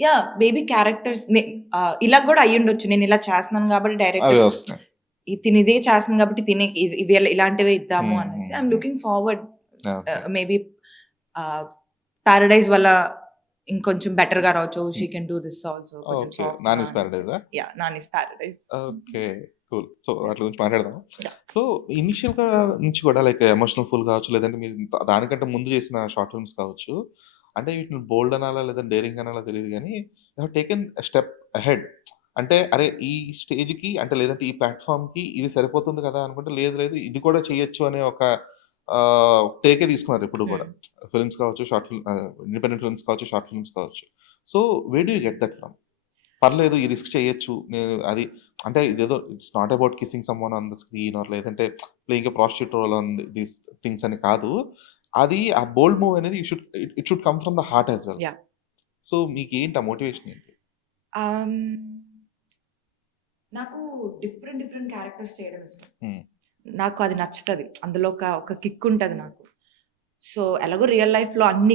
Yeah! Maybe characters ఇలా గూడా అయ్యుండొచ్చు. నేను ఇలా చేస్తున్నాను గాబట్టి అవే డైరెక్టర్స్ వస్తున్నాయి. తిను ఇదే చేస్తుంది గాబట్టి ఇవి ఇలాంటివే ఇద్దాము హ్మ్. అనేసి hmm. I'm hmm. Looking forward. Okay. Maybe 'Paradise' వల్ల ఇంకొంచెం బెటర్‌గా రావచ్చు. She hmm. Can do this also కొంచెం ఓకే. సాఫ్ట్‌గా 'నానీస్ అనేసి. పారడైజా'? Yeah! 'Nani's Paradise.' Okay. Cool. So, వాటి గురించి మాట్లాడదాం. యాహ్! సో, ఇనీషియల్‌గా నుంచి కూడా లైక్ ఎమోషనల్ ఫుల్ కావచ్చు, లేదంటే మీరు దానికంటే ముందు చేసిన షార్ట్ ఫిల్మ్స్ కావచ్చు. అంటే వీటిని బోల్డ్ అనాలా, లేదా డేరింగ్ అనాలా తెలీదు గానీ, you have taken a step ahead. అంటే అరే! ఈ స్టేజ్‌కి అంటే లేదంటే ఈ ప్లాట్‌ఫార్మ్‌కి ఇది సరిపోతుంది కదా! అనుకుంటే లేదు లేదు ఇది కూడా చేయొచ్చు అనే ఒక టేకే తీసుకున్నారు ఎప్పుడు హ్మ్. గూడా. ఫిల్మ్స్ కావచ్చు, ఇండిపెండెంట్ ఫిల్మ్స్ కావచ్చు, షార్ట్ ఫిల్మ్స్ కావచ్చు. So, where do you get that from? పర్లేదు ఈ రిస్క్ చేయొచ్చు. నేను అది అంటే ఇదేదో it's not about kissing someone on the screen or లేదంటే playing a prostitute role on these things అని కాదు. అది ఆ బోల్డ్ మూవ్ అనేది it should come from the heart as well. Yeah! So, మీకేంటి ఆ మోటివేషన్ ఏంటి? ఆహ్, నాకు డిఫరెంట్ క్యారెక్టర్స్ చేయడం ఇష్టం. హ్మ్. నాకు అది నచ్చుతది. అందులో ఒక కిక్ ఉంటది నాకు. సో, ఎలాగో రియల్ లైఫ్‌లో అన్ని